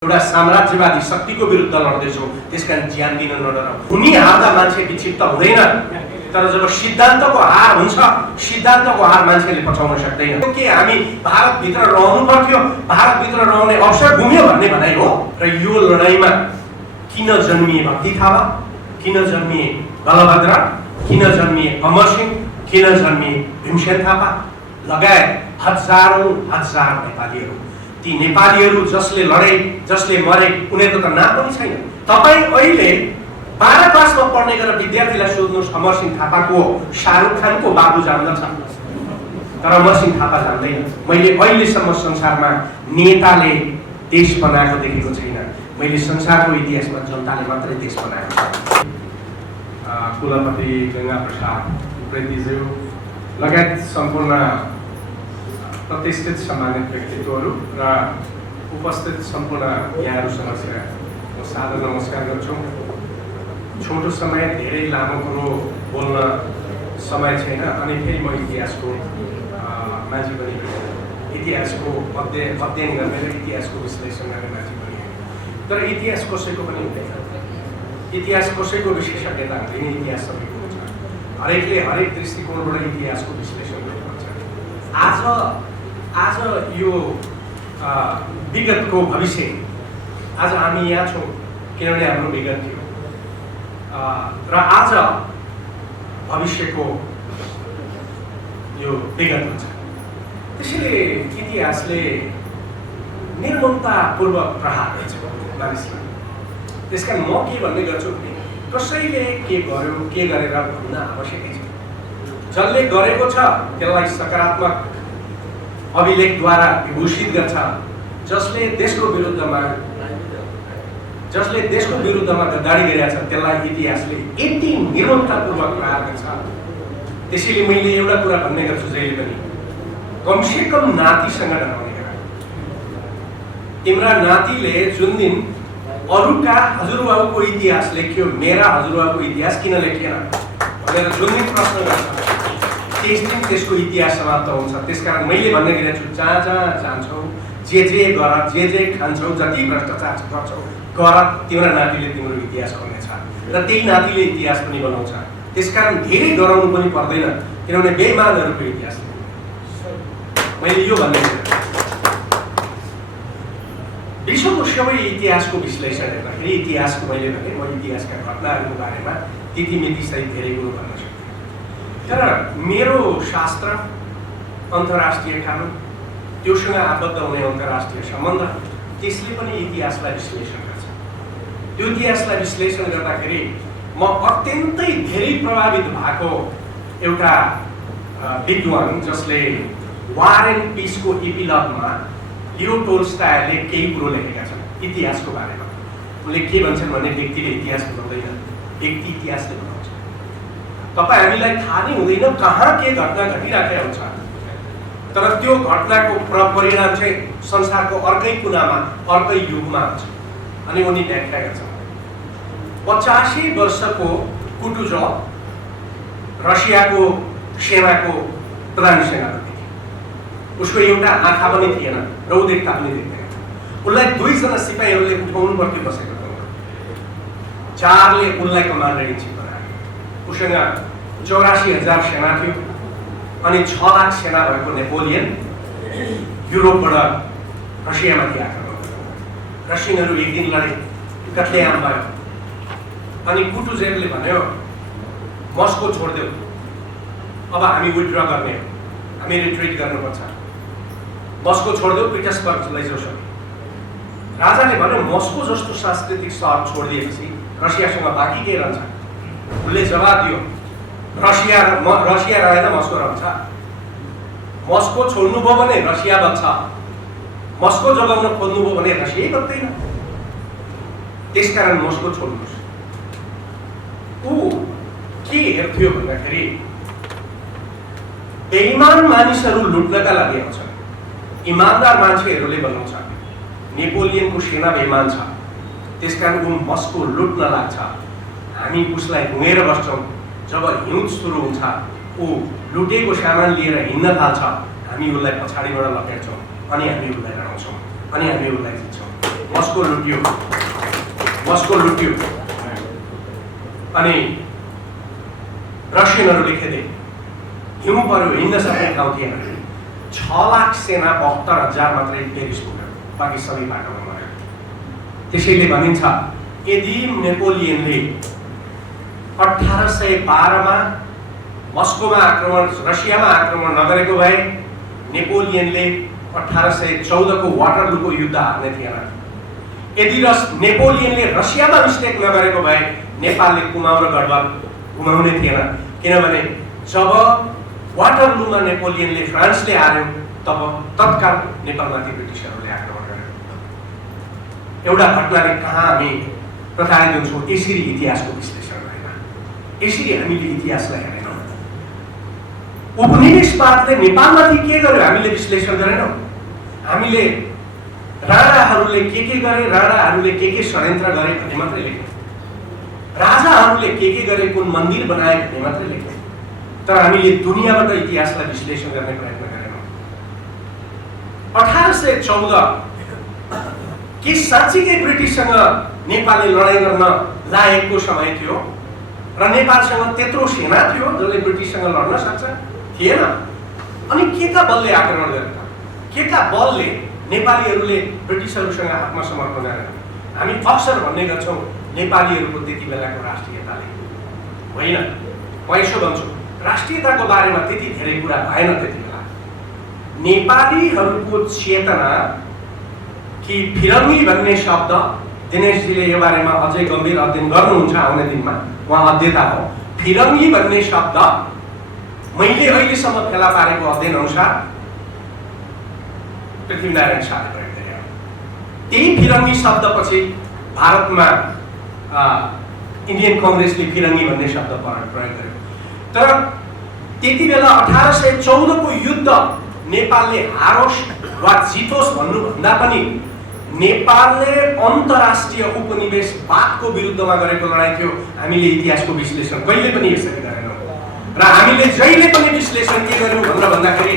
एउटा साम्राज्यवादी शक्तिको विरुद्ध लड्दैछौँ, त्यसकारण ज्यान दिन नडराऊ। हुने हार्दा मान्छे विक्षिप्त हुँदैन, तर जब सिद्धान्तको हार हुन्छ, सिद्धान्तको हार मान्छेले पछाउन सक्दैन। के हामी भारतभित्र रहनु पर्थ्यो, भारतभित्र रहने अवसर गुम्यो भन्ने भनाइ हो। र यो लडाईँमा किन जन्मिए भक्ति थापा, किन जन्मिए बलभद्र, किन जन्मिए अमर सिंह, किन जन्मिए भीमसेन थापा लगायत हजारौं हजार नेपालीहरू। ती नेपालीहरू जसले लडे, जसले मरे, उनीहरूको त नाम पनि छैन। तपाईँ अहिले 12 क्लासमा पढ्ने गरेर विद्यार्थीलाई सोध्नुहोस् अमर सिंह थापाको शाहरुख खानको बाबु जान्दछ, तर अमर सिंह थापा जान्दैन। मैले अहिलेसम्म संसारमा नेताले देश बनाएको देखेको छैन, मैले संसारको इतिहासमा जनताले मात्रै देश बनाएको छ। कुलपति गंगा प्रसाद उप्रेतीज्यू लगायत सम्पूर्ण प्रतिष्ठित सम्मानित व्यक्तित्वहरू र उपस्थित सम्पूर्ण यहाँहरू समक्ष म सादर नमस्कार गर्छु। छोटो समय, धेरै लामो कुरो बोल्न समय छैन, अनि फेरि म इतिहासको मान्छे पनि इतिहासको अध्ययन गर्ने र इतिहासको विश्लेषण गर्ने मान्छे पनि। तर इतिहास कसैको पनि हुँदैन, इतिहास कसैको विशेषज्ञता हुँदैन, इतिहास सबैको हुन्छ। हरेकले हरेक दृष्टिकोणबाट इतिहासको विश्लेषण गर्नुपर्छ। आज यो विगतको भविष्य, आज हामी यहाँ छौँ किनभने हाम्रो विगत थियो, र आज भविष्यको यो विगत हुन्छ। त्यसैले इतिहासले निर्ममतापूर्वक प्रहार गर्छ मानिसलाई। त्यसकारण म के भन्ने गर्छु भने कसैले के गर्यो, के गरेर भन्न आवश्यकै छ। जसले गरेको छ त्यसलाई सकारात्मक अभिलेखद्वारा विभूषित गर्छ। जसले देशको विरुद्धमा गद्दारी गरेका छ त्यसलाई इतिहासले यति निर्ममतापूर्वक प्रहार गर्छ। त्यसैले मैले एउटा कुरा भन्ने गर्छु जहिले पनि, कमसेकम नातिसँग डराउने गर। तिम्रा नातिले जुन दिन अरूका हजुरबाबुको इतिहास लेख्यो, मेरा हजुरबाबुको इतिहास किन लेखेन भनेर जुन दिन प्रश्न गर्छ, त्यस दिन त्यसको इतिहास समाप्त हुन्छ। त्यसकारण मैले भन्ने गरेको छु, जहाँ जहाँ जान्छौ, जे गर, जे खान्छौ, जति भ्रष्टाचार गर्छौ गर, तिम्रो नातिले तिम्रो इतिहास गर्नेछ र त्यही नातिले इतिहास पनि बनाउँछ। त्यसकारण धेरै डराउनु पनि पर्दैन, किनभने बेइमानहरूको इतिहास मैले यो भन्ने विश्वको सबै इतिहासको विश्लेषण हेर्दाखेरि इतिहासको मैले भने म इतिहासका घटनाहरूको बारेमा तिथिमिति सहित धेरै कुरो भन्न सक्छु। तर मेरो शास्त्र, अन्तर्राष्ट्रिय कानुन, त्योसँग आबद्ध हुने अन्तर्राष्ट्रिय सम्बन्ध, त्यसले पनि इतिहासलाई विश्लेषण गर्छ। त्यो इतिहासलाई विश्लेषण गर्दाखेरि म अत्यन्तै धेरै प्रभावित भएको एउटा विद्वान, जसले वार एन्ड पिसको एपिलगमा लियो टोल्स्टायले केही कुरो लेखेका छन् इतिहासको बारेमा। उनले के भन्छन् भने व्यक्तिले इतिहास बनाउँदैन, व्यक्ति इतिहासले बनाउँछ। तपाईँ हामीलाई थाहा नै हुँदैन कहाँ के घटना घटिरहेको हुन्छ, तर त्यो घटनाको परिणाम चाहिँ संसारको अर्कै कुनामा, अर्कै युगमा हुन्छ। अनि उनी व्याख्या गर्छन्, 85 वर्षको कुटुजो रसियाको सेनाको प्रधान सेनापति, उसको एउटा आँखा पनि थिएन र ऊ देख्दा पनि देख्दैन। उसलाई 2 जना सिपाहीहरूले उठाउनु पर्थ्यो बसेको ठाउँमा। 4ले उनलाई कमान्डर इन चिफ बनायो। उसँग 84,000 सेना थियो, अनि 6 लाख सेना भएको नेपोलियन युरोपबाट रसियामाथि आक्रमण गर्यो। रसियनहरू एक दिन लडे, कत्लेआम भयो। अनि कुटुजेवले भन्यो, मस्को छोडिदेऊ, अब हामी विथड्र गर्ने हो, हामी रिट्रिट गर्नुपर्छ, मस्को छोडिदेऊ, पिटर्सबर्ग लैजाऊ सबै। राजाले भन्यो, मस्को जस्तो सांस्कृतिक सहर छोडिदिएपछि रसियासँग बाँकी के रहन्छ? उसले जवाब दियो, रसिया रहेन मस्को रहन्छ। मस्को छोड्नुभयो भने रसिया बच्छ, मस्को जोगाउन खोज्नुभयो भने रसियै बच्दैन। त्यसकारण मस्को छोड्नुहोस्। ऊ के हेर्थ्यो भन्दाखेरि बेइमान मानिसहरू लुट्नका लागि आउँछन्, इमानदार मान्छेहरूले बनाउँछ। नेपोलियनको सेना बेइमान छ, त्यसकारण ऊ मस्को लुट्न लाग्छ। हामी उसलाई ढुँगेर बस्छौँ। जब हिउँद सुरु हुन्छ, ऊ लुटेको सामान लिएर हिँड्न थाल्छ, हामी उसलाई पछाडिबाट लखेट्छौँ, अनि हामी उसलाई हराउँछौँ, अनि हामी उसलाई जित्छौँ। मस्को लुट्यो अनि रसियनहरूले खेदे हिउँ पर्यो हिँड्न सक्ने ठाउँ थिएन 6 लाख सेना 72,000 मात्रै पेरिस पुग्यो बाँकी सबै बाटोमा मर्यो त्यसैले भनिन्छ यदि नेपोलियनले 1812 मा मस्कोमा आक्रमण रसियामा आक्रमण नगरेको भए नेपोलियनले 1814 को वाटरलूको युद्ध हार्ने थिएन यदि नेपोलियनले रसियामा मिस्टेक नगरेको भए नेपालले कुमाउँ र गढवाल गुमाउने थिएन किनभने जब वाटरलूमा नेपोलियनले फ्रान्सले हार्यो तब तत्काल नेपालमाथि ब्रिटिसहरूले आक्रमण गर्यो एउटा घटनाले कहाँ हामी प्रताडित हुन्छौँ यसरी इतिहासको विश्लेषण गरेर यसरी हामीले इतिहासलाई हेरेनौँ उपनिवेशवादले नेपालमाथि के गर्यो हामीले विश्लेषण गरेनौँ हामीले राणाहरूले के गरे राणाहरूले के षड्यन्त्र गरे भन्ने मात्रै लेख्यौँ राजाहरूले के गरे कुन मन्दिर बनाए भन्ने मात्रै लेख्यौँ तर हामीले दुनियाँबाट इतिहासलाई विश्लेषण गर्ने प्रयत्न गरेनौँ 1814 के साँच्चीकै ब्रिटिससँग नेपालले लडाइँ गर्न लागेको समय थियो र नेपालसँग त्यत्रो सेना थियो जसले ब्रिटिससँग लड्न सक्छ थिएन अनि केका बलले आक्रमण गरेका केका बलले नेपालीहरूले ब्रिटिसहरूसँग आत्मसमर्पण गरेर हामी अक्सर भन्ने गर्छौँ नेपालीहरूको त्यति बेलाको राष्ट्रियताले होइन म यसो भन्छु राष्ट्रियताको बारेमा त्यति धेरै कुरा भएन त्यति बेला नेपालीहरूको चेतना कि फिरङ्गी भन्ने शब्द दिनेशजीले यो बारेमा अझै गम्भीर अध्ययन गर्नुहुन्छ आउने दिनमा उहाँ अध्येता हो फिरङ्गी भन्ने शब्द मैले अहिलेसम्म फेला पारेको अध्ययन अनुसार पृथ्वीनारायण शाहले प्रयोग गरे त्यही फिरङ्गी शब्दपछि भारतमा इन्डियन कङ्ग्रेसले फिरङ्गी भन्ने शब्द प्रयोग गर्यो तर त्यति बेला 1814 को युद्ध नेपालले हारोस् वा जितोस् भन्नुभन्दा पनि नेपालले अन्तर्राष्ट्रिय उपनिवेशवादको विरुद्धमा गरेको लडाइँ थियो हामीले इतिहासको विश्लेषण कहिले पनि यसरी गरेनौँ र हामीले जहिले पनि विश्लेषण के गर्यौँ भनेर भन्दाखेरि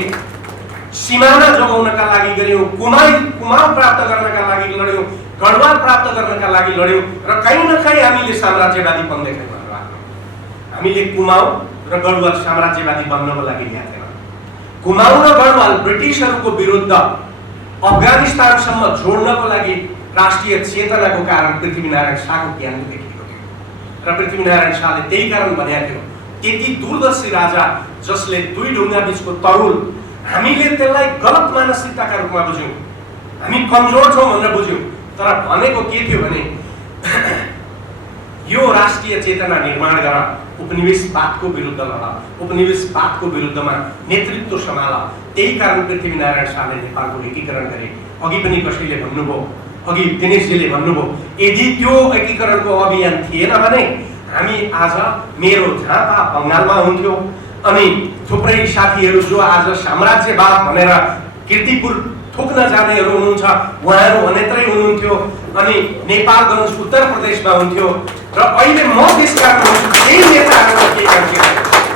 सीमाना जोगाउनका लागि गर्यौँ कुमाउँ प्राप्त गर्नका लागि लड्यौँ गढवाल प्राप्त गर्नका लागि लड्यौँ र कहीँ न कहीँ हामीले साम्राज्यवादी बन्दै थियौँ भनेर हामीले कुमाउँ र गढवाल साम्राज्यवादी बन्नको लागि ल्याएको थिएन कुमाउँ र गढवाल ब्रिटिसहरूको विरुद्ध अफगानिस्तानसम्म जोड्नको लागि राष्ट्रिय चेतनाको कारण पृथ्वीनारायण शाहको ज्ञानले देखिएको थियो र पृथ्वीनारायण शाहले त्यही कारण भनेको थियो त्यति दूरदर्शी राजा जसले दुई ढुङ्गा बीचको तरुल हामीले त्यसलाई गलत मानसिकताका रूपमा बुझ्यौँ हामी कमजोर छौँ भनेर बुझ्यौँ तर भनेको के थियो भने यो राष्ट्रिय चेतना निर्माण गर उपनिवेशवादको विरुद्ध लड उपनिवेशवादको विरुद्धमा नेतृत्व सम्हाल त्यही कारण पृथ्वीनारायण शाहले नेपालको एकीकरण गरे अघि पनि कसैले भन्नुभयो अघि दिनेशजीले भन्नुभयो यदि त्यो एकीकरणको अभियान थिएन भने हामी आज मेरो झापा बङ्गालमा हुन्थ्यो अनि थुप्रै साथीहरू जो आज साम्राज्यवाद भनेर कीर्तिपुर थुक्न जानेहरू हुनुहुन्छ उहाँहरू अन्यत्रै हुनुहुन्थ्यो अनि नेपालगञ्ज उत्तर प्रदेशमा हुन्थ्यो र अहिले म त्यसका केही नेताहरू के गर्थे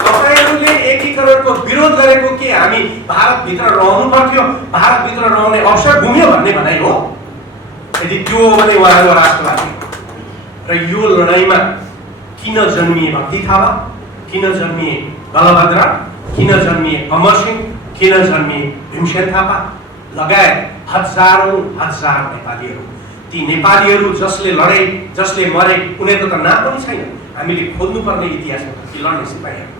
तपाईँहरूले एकीकरणको विरोध गरेको के हामी भारतभित्र रहनु पर्थ्यो भारतभित्र रहने अवसर गुम्यो भन्ने भनाइ हो यदि त्यो हो भने उहाँहरू राष्ट्रवादी र यो लडाइँमा किन जन्मिए भक्ति थापा किन जन्मिए बलभद्र किन जन्मिए अमरसिंह किन जन्मिए भीमसेन थापा लगायत हजारौं हजार नेपालीहरू ती नेपालीहरू जसले लडे जसले मरे उनीहरूको त नाम पनि छैन हामीले खोज्नुपर्ने इतिहासमा ती लड्ने सिपाहीहरू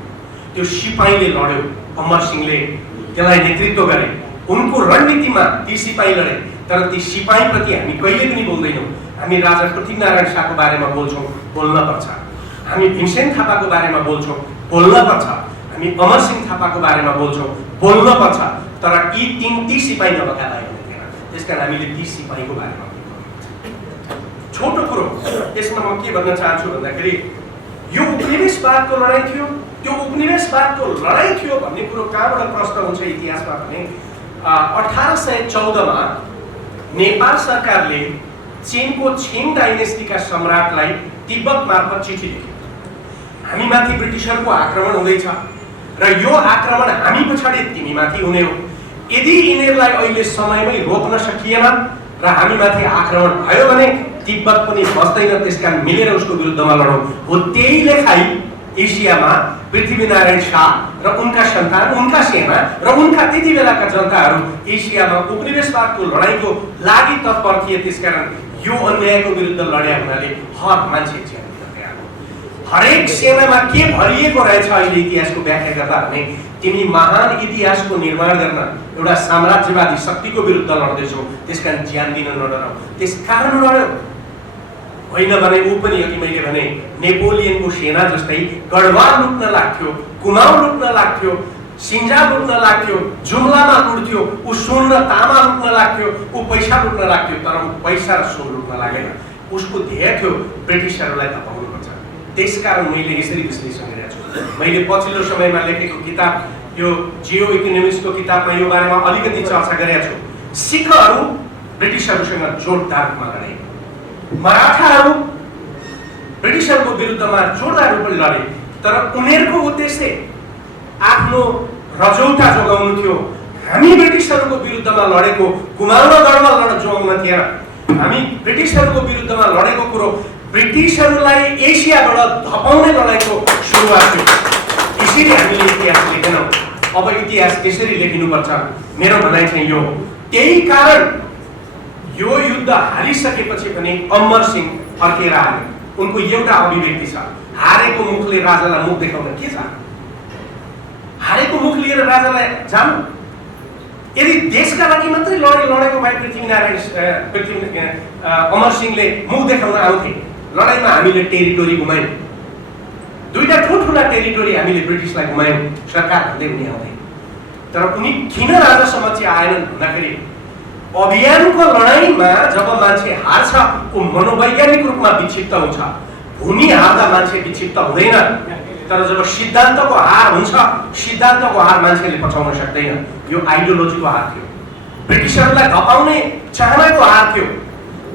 त्यो सिपाहीले लड्यो अमरसिंहले त्यसलाई नेतृत्व गरे उनको रणनीतिमा ती सिपाही लडे तर ती सिपाहीप्रति हामी कहिले पनि बोल्दैनौँ हामी राजा पृथ्वीनारायण शाहको बारेमा बोल्छौँ बोल्न पर्छ हामी भीमसेन थापाको बारेमा बोल्छौँ बोल्न पर्छ हामी अमरसिंह थापाको बारेमा बोल्छौँ बोल्न पर्छ तर यी ती सिपाही नभएका भए हुने थिएन त्यसकारण हामीले ती सिपाहीको बारेमा छोटो कुरो यसमा म के भन्न चाहन्छु भन्दाखेरि यो उपनिवेशवादको लडाइँ थियो त्यो उपनिवेशवादको लडाइँ थियो भन्ने कुरो कहाँबाट प्रश्न हुन्छ इतिहासमा भने 1814 मा नेपाल सरकारले चीनको छिङ डाइनेस्टीका सम्राटलाई तिब्बत मार्फत चिठी लेख्यो हामीमाथि ब्रिटिसहरूको आक्रमण हुँदैछ र यो आक्रमण हामी पछाडि तिमीमाथि हुने हो यदि यिनीहरूलाई अहिले समयमै रोक्न सकिएन र हामीमाथि आक्रमण भयो भने तिब्बत पनि बस्दैन, त्यसकारण मिलेर उसको विरुद्धमा लडौँ। हो त्यही लेखाइ एसियामा पृथ्वीनारायण शाह र उनका सन्तान, उनका सेना र उनका त्यति बेलाका जनताहरू एसियामा उपनिवेशवादको लडाईँको लागि तत्पर थिए। त्यसकारण यो अन्यायको विरुद्ध लड्या हुनाले हर मान्छे ज्यान दिन तयार हो। हरेक सेनामा के भरिएको रहेछ अहिले इतिहासको व्याख्या गर्दा भने तिमी महान इतिहासको निर्माण गर्न एउटा साम्राज्यवादी शक्तिको विरुद्ध लड्दैछौ, त्यसकारण ज्यान दिन नडराऊ। त्यसकारण लड्यो, होइन भने ऊ पनि अघि मैले भने नेपोलियनको सेना जस्तै गढवाल लुट्न लाग्थ्यो, कुमाऊँ लुट्न लाग्थ्यो, सिन्जा लुट्न लाग्थ्यो, जुम्लामा लुट्थ्यो, ऊ सुन र तामा लुट्न लाग्थ्यो, ऊ पैसा लुट्न लाग्थ्यो। तर ऊ पैसा र सुन लुट्न लागेन, उसको ध्येय थियो ब्रिटिसहरूलाई धपाउनुपर्छ। त्यसकारण मैले यसरी विश्लेषण गरेको छु। मैले पछिल्लो समयमा लेखेको किताब, यो जियो इकोनोमिक्सको किताबमा यो बारेमा अलिकति चर्चा गरेको छु। सिखहरू ब्रिटिसहरूसँग जोडदार रूपमा लडे, मराठाहरू ब्रिटिसहरूको विरुद्धमा जोडदार रूपले लडे, तर उनीहरूको उद्देश्य आफ्नो रजौटा जोगाउनु थियो। हामी ब्रिटिसहरूको विरुद्धमा लडेको कुमाऊँ र गढवाल जोगाउन थिएन, हामी ब्रिटिसहरूको विरुद्धमा लडेको कुरो ब्रिटिसहरूलाई एसियाबाट धपाउने लडाईँको सुरुवात थियो। यसरी हामीले इतिहास लेखेनौँ। अब इतिहास त्यसरी लेखिनुपर्छ, मेरो भनाइ चाहिँ यो। त्यही कारण यो युद्ध हारिसकेपछि पनि अमर सिंह फर्केर आए। उनको एउटा अभिव्यक्ति छ, हारेको मुखले राजालाई मुख देखाउन के छ? हारेको मुख लिएर राजालाई जानु? यदि देशका लागि मात्रै लडेको भए अमर सिंहले मुख देखाउन आउँथे। लडाईँमा हामीले टेरिटोरी गुमायौँ, दुईटा ठुल्ठुला टेरिटोरी हामीले ब्रिटिसलाई गुमायौँ, सरकार भन्दै उनी आउँथे। तर उनी किन राजा समक्ष आएनन् भन्दाखेरि अभियानको लडाईँमा जब मान्छे हार्छ ऊ मनोवैज्ञानिक रूपमा विक्षिप्त हुन्छ। भूमि हार्दा मान्छे विक्षिप्त हुँदैन, तर जब सिद्धान्तको हार हुन्छ, सिद्धान्तको हार मान्छेले पचाउन सक्दैन। यो आइडियोलोजीको हार थियो, ब्रिटिसहरूलाई धपाउने चाहनाको हार थियो,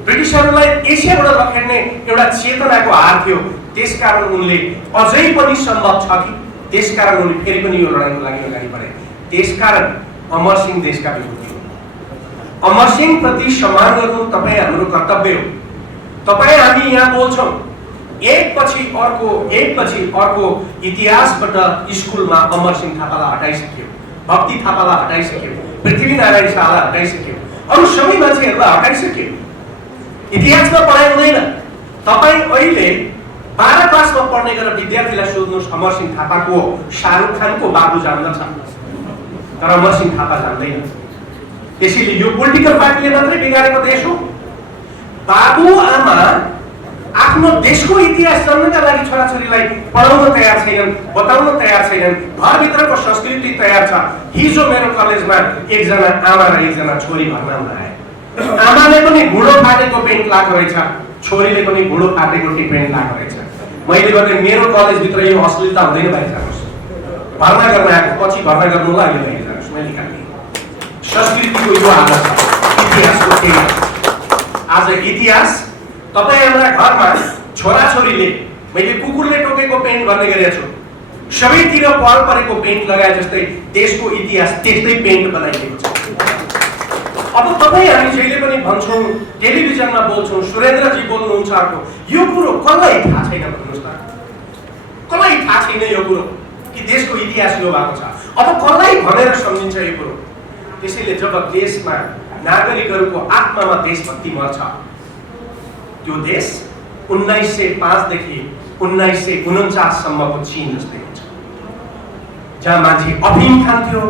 ब्रिटिसहरूलाई एसियाबाट लखेड्ने एउटा चेतनाको हार थियो। त्यसकारण उनले अझै पनि सम्भव छ कि, त्यसकारण उनले फेरि पनि यो लडाईँको लागि अगाडि बढे। त्यसकारण अमर सिंह देशका विभूति हो। अमर सिंह प्रति सम्मान गर्नु तपाईँ हाम्रो कर्तव्य हो। तपाईँ हामी यहाँ बोल्छौँ, एकपछि अर्को इतिहासबाट स्कुलमा अमर सिंह थापालाई हटाइसक्यो, भक्ति थापालाई हटाइसक्यो, पृथ्वीनारायण शाहलाई हटाइसक्यो, अरू सबै मान्छेहरूलाई हटाइसक्यो। इतिहासमा पढाइ हुँदैन। तपाईँ अहिले 12 क्लासमा पढ्ने गरेर विद्यार्थीलाई सोध्नुहोस् अमर सिंह थापाको शाहरुख खानको बाबु जान्दछ, तर अमर सिंह थापा जान्दैन। त्यसैले यो पोलिटिकल पार्टीले मात्रै बिगारेको देश हो। बाबु आमा आफ्नो देशको इतिहास जान्नका लागि छोराछोरीलाई पढाउन तयार छैनन्, बताउन तयार छैनन्। घरभित्रको संस्कृति तयार छ। हिजो मेरो कलेजमा एकजना आमा र एकजना छोरी भर्ना हुन आए। आमाले पनि घुँडो फाटेको पेन्ट लगाएको रहेछ, छोरीले पनि घुँडो फाटेको पेन्ट लगाएको रहेछ। मैले भने मेरो कलेजभित्र यो अश्लीलता हुँदैन, बाहिर जानुहोस्। भर्ना गर्न आएको पछि भर्ना गर्नुलाई अहिले बाहिर जानुहोस्, मैले काट्ने। संस्कृतिको यो आदत छ, इतिहासको केही आज इतिहास तपाईँ हाम्रा घरमा छोराछोरीले मैले कुकुरले टोकेको पेन्ट गर्ने गरेको छु, सबैतिर पल परेको पेन्ट लगाए जस्तै देशको इतिहास त्यस्तै पेन्ट बनाइएको छ। अब तपाईँ हामी जहिले पनि भन्छौँ, टेलिभिजनमा बोल्छौँ, सुरेन्द्रजी बोल्नुहुन्छ अर्को, यो कुरो कसलाई थाहा छैन भन्नुहोस् त? कसलाई थाहा छैन यो कुरो कि देशको इतिहास यो भएको छ? अब कसलाई भनेर सम्झिन्छ यो कुरो? त्यसैले जब देशमा नागरिकहरूको आत्मामा देशभक्ति मर्छ, त्यो देश 1905 देखि 1949 सम्मको चीन जस्तै हुन्छ, जहाँ मान्छे अफिम खान्थ्यो,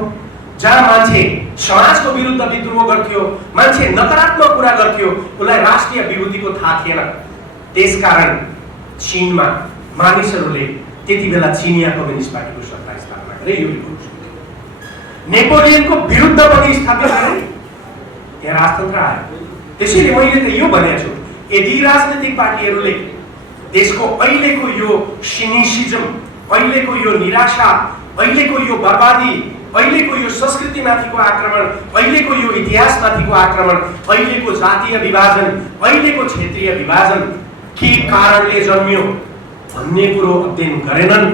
जहाँ मान्छे समाजको विरुद्ध विद्रोह गर्थ्यो, मान्छे नकारात्मक कुरा गर्थ्यो, उसलाई राष्ट्रिय विभूतिको थाहा थिएन। त्यसकारण चीनमा मानिसहरूले त्यति बेला चिनिया कम्युनिस्ट पार्टीको सत्ता स्थापना गरे। यो नेपोलियनको विरुद्ध पनि स्थापित गरे, त्यहाँ राजतन्त्र आयो। त्यसैले मैले त यो भनेको छु, यदि राजनीतिक पार्टीहरूले देशको अहिलेको यो सिनिसिजम, अहिलेको यो निराशा, अहिलेको यो बर्बादी, अहिलेको यो संस्कृतिमाथिको आक्रमण, अहिलेको यो इतिहासमाथिको आक्रमण, अहिलेको जातीय विभाजन, अहिलेको क्षेत्रीय विभाजन के कारणले जन्मियो भन्ने कुरो अध्ययन गरेनन्,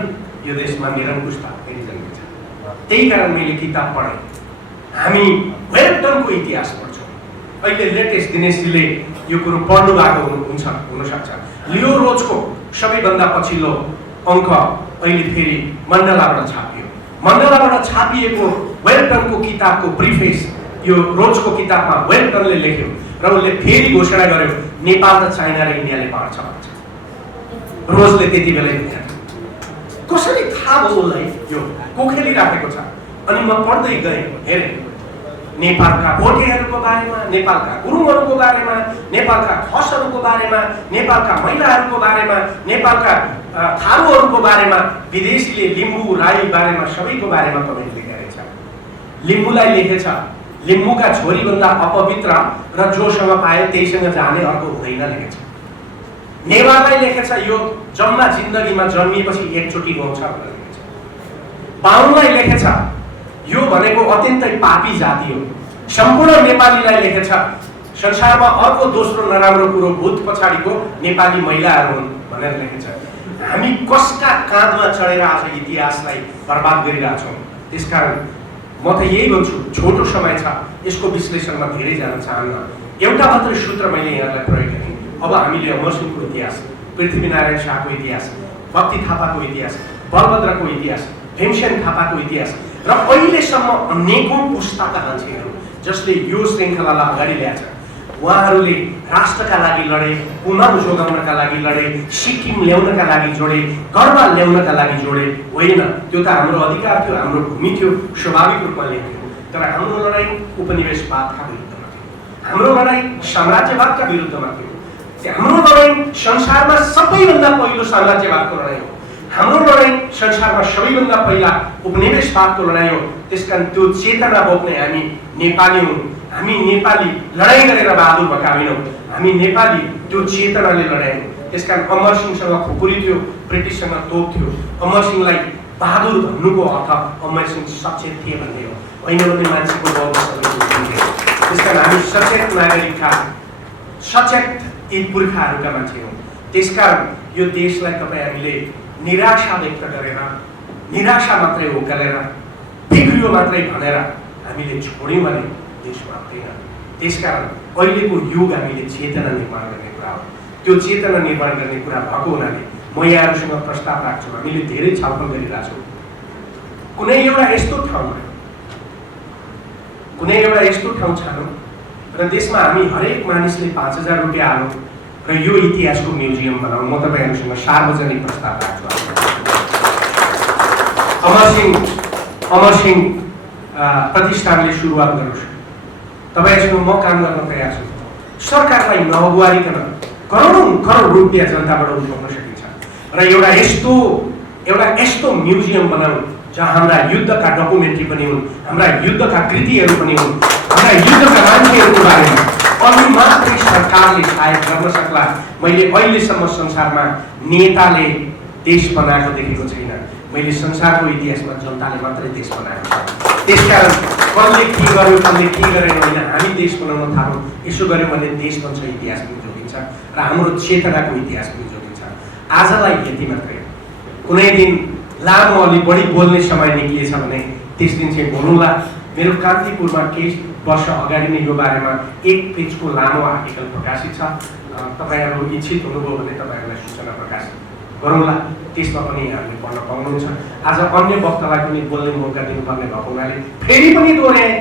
यो देशमा निरङ्कुशता फेरि जन्मिन्छ। त्यही कारण मैले किताब पढेँ। हामी वेलटनको इतिहास पढ्छौँ, अहिले लेटेस्ट दिनेशजीले यो कुरो पढ्नु भएको हुनसक्छ। लियो रोजको सबैभन्दा पछिल्लो अङ्क अहिले फेरि मण्डलाबाट छापियो। मण्डलाबाट छापिएको वेल्टनको किताबको प्रिफेस यो रोजको किताबमा वेल्टनले लेख्यो र उसले फेरि घोषणा गर्यो नेपाल र चाइना र इन्डियाले बाँड्छ भन्छ। रोजले त्यति बेलै भने कसरी थाहा भयो उसलाई यो को खेलिराखेको छ। अनि म पढ्दै गएँ, हेरेँ नेपालका भोटेहरूको बारेमा, नेपालका गुरुङहरूको बारेमा, नेपालका खसहरूको बारेमा, नेपालका महिलाहरूको बारेमा, नेपालका थारूहरूको बारेमा, विदेशीले लिम्बू राई बारेमा सबैको बारेमा कमेन्ट लेखेको छ। लिम्बूलाई लेखेछ लिम्बूका छोरीभन्दा अपवित्र र जोसँग पाए त्यहीसँग जाने अर्को हुँदैन लेखेछ। नेवारलाई लेखेछ यो जम्मा जिन्दगीमा जन्मिएपछि एकचोटि गाउँछ भनेर लेखेछ। बाहुनलाई लेखेछ यो भनेको अत्यन्तै पापी जाति हो। सम्पूर्ण नेपालीलाई लेखेछ संसारमा अर्को दोस्रो नराम्रो कुरो भूत पछाडिको नेपाली महिलाहरू हुन् भनेर लेखेछ। हामी कसका काँधमा चढेर आज इतिहासलाई बर्बाद गरिरहेछौँ। त्यसकारण म त यही भन्छु, छोटो समय छ, यसको विश्लेषणमा धेरै जान चाहन्न। एउटा मात्रै सूत्र मैले यहाँलाई प्रयोग गरेँ। अब हामीले अमरसिंहको इतिहास, पृथ्वीनारायण शाहको इतिहास, भक्ति थापाको इतिहास, बलभद्रको इतिहास, भीमसेन थापाको इतिहास र अहिलेसम्म अनेकौं पुस्ताका मान्छेहरू जसले यो श्रृङ्खलालाई अगाडि ल्याएछ। उहाँहरूले राष्ट्रका लागि लडे, पुनः जोगाउनका लागि लडे, सिक्किम ल्याउनका लागि जोडे, गढवाल ल्याउनका लागि जोडे होइन। त्यो त हाम्रो अधिकार थियो, हाम्रो भूमि थियो, स्वाभाविक रूपमा ल्याइयो। तर हाम्रो लडाइँ उपनिवेशवादका विरुद्धमा थियो, हाम्रो लडाइँ साम्राज्यवादका विरुद्धमा थियो, हाम्रो लडाइँ संसारमा सबैभन्दा पहिलो साम्राज्यवादको लडाइँ हो, हाम्रो लडाइँ संसारमा सबैभन्दा पहिला उपनिवेशवादको लडाइँ हो। त्यसकारण त्यो चेतना बोक्ने हामी नेपाली हौँ। हामी नेपाली लडाइँ गरेर बहादुर भएका होइनौँ, हामी नेपाली त्यो चेतनाले लडायौँ। त्यसकारण अमरसिंहसँग खुकुरी थियो, ब्रिटिससँग तोप थियो। अमरसिंहलाई बहादुर भन्नुको अर्थ अमरसिंह सचेत थिए भन्ने हो, होइन भने मान्छेको बल थियो। त्यसकारण हामी सचेत नागरिकका, सचेत यी पुर्खाहरूका मान्छे हौँ। त्यसकारण यो देशलाई तपाईँ हामीले निराशा व्यक्त गरेर, निराशा मात्रै उकालेर, बिग्रियो मात्रै भनेर हामीले छोड्यौँ भने देश बाँच्दैन। त्यसकारण अहिलेको युग हामीले चेतना निर्माण गर्ने कुरा हो। त्यो चेतना निर्माण गर्ने कुरा भएको हुनाले म यहाँहरूसँग प्रस्ताव राख्छु। हामीले धेरै छलफल गरिरहेछौँ। कुनै एउटा यस्तो ठाउँ छानौँ र त्यसमा हामी हरेक मानिसले 5000 रुपियाँ हालौँ र यो इतिहासको म्युजियम बनाऊ। म तपाईँहरूसँग सार्वजनिक प्रस्ताव राख्छु। अमरसिंह प्रतिष्ठानले सुरुवात गरोस्। तपाईँहरूसँग म काम गर्न तयार छु। सरकारलाई नगुहारिकन करोडौं करोड रुपियाँ जनताबाट उठाउन सकिन्छ र एउटा यस्तो म्युजियम बनाऊ जहाँ हाम्रा युद्धका डकुमेन्ट्री पनि हुन्, हाम्रा युद्धका कृतिहरू पनि हुन्, हाम्रा युद्धका मान्छेहरूको बारेमा अनि मात्रै सरकारले सायद गर्न सक्ला। मैले अहिलेसम्म संसारमा नेताले देश बनाएको देखेको छैन। मैले संसारको इतिहासमा जनताले मात्रै देश बनाएको छ। त्यसकारण कसले के गर्यो, कसले के गरेन होइन, हामी देश बनाउन थालौँ। यसो गऱ्यौँ भने देश बन्छ, इतिहास पनि जोडिन्छ र हाम्रो चेतनाको इतिहास पनि जोडिन्छ। आजलाई यति मात्रै। कुनै दिन लामो अलि बढी बोल्ने समय निक्लिएछ भने त्यस दिन चाहिँ बोलौँला। मेरो कान्तिपुरमा केही वर्ष अगाडि नै यो बारेमा 1 पेजको लामो आर्टिकल प्रकाशित छ। तपाईँहरू इच्छित हुनुभयो भने तपाईँहरूलाई सूचना प्रकाशित गरौँला। त्यसमा पनि हामीले पढ्न पाउनुहुन्छ। आज अन्य वक्तालाई पनि बोल्ने मौका दिनुपर्ने भएको हुनाले फेरि पनि दोहोऱ्याएँ,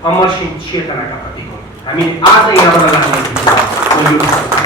अमरसिंह चेतनाका प्रतीक हुन्। हामी आज यहाँबाट लाग्ने